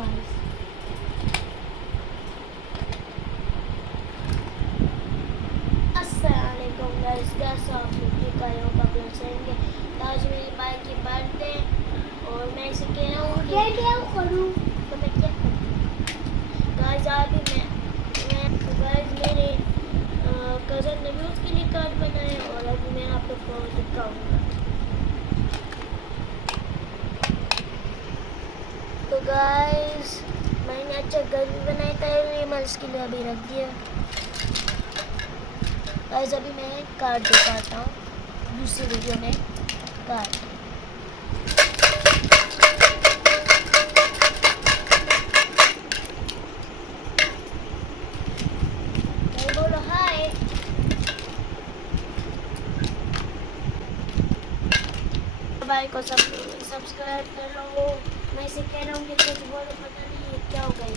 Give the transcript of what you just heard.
guys. अस्सलामुअलैकुम गाइस, कैसे आप लोग? ठीक आए हो? आप लोग सहेंगे। तो आज मेरी भाई की बर्थडे और मैं इसे कह रहा हूँ क्या करूँ, तो मैं क्या करूँ गाइस। अभी मैं तो गाइस मेरे कज़न ने भी उसके लिए कार्ड बनाए और अभी मैं आप लोग को दिखाऊंगा। तो गाइस मैंने अच्छा घर भी बनाया था, ये मैं इसके लिए अभी रख दिया। गाइस अभी मैं कार्ड दिखाता हूँ दूसरी वीडियो में। कार्ड बोलो हाय। भाई को सब्सक्राइब कर लो। मैं इसे कह रहा हूँ कि कुछ बोलो, पता नहीं क्या हो गया।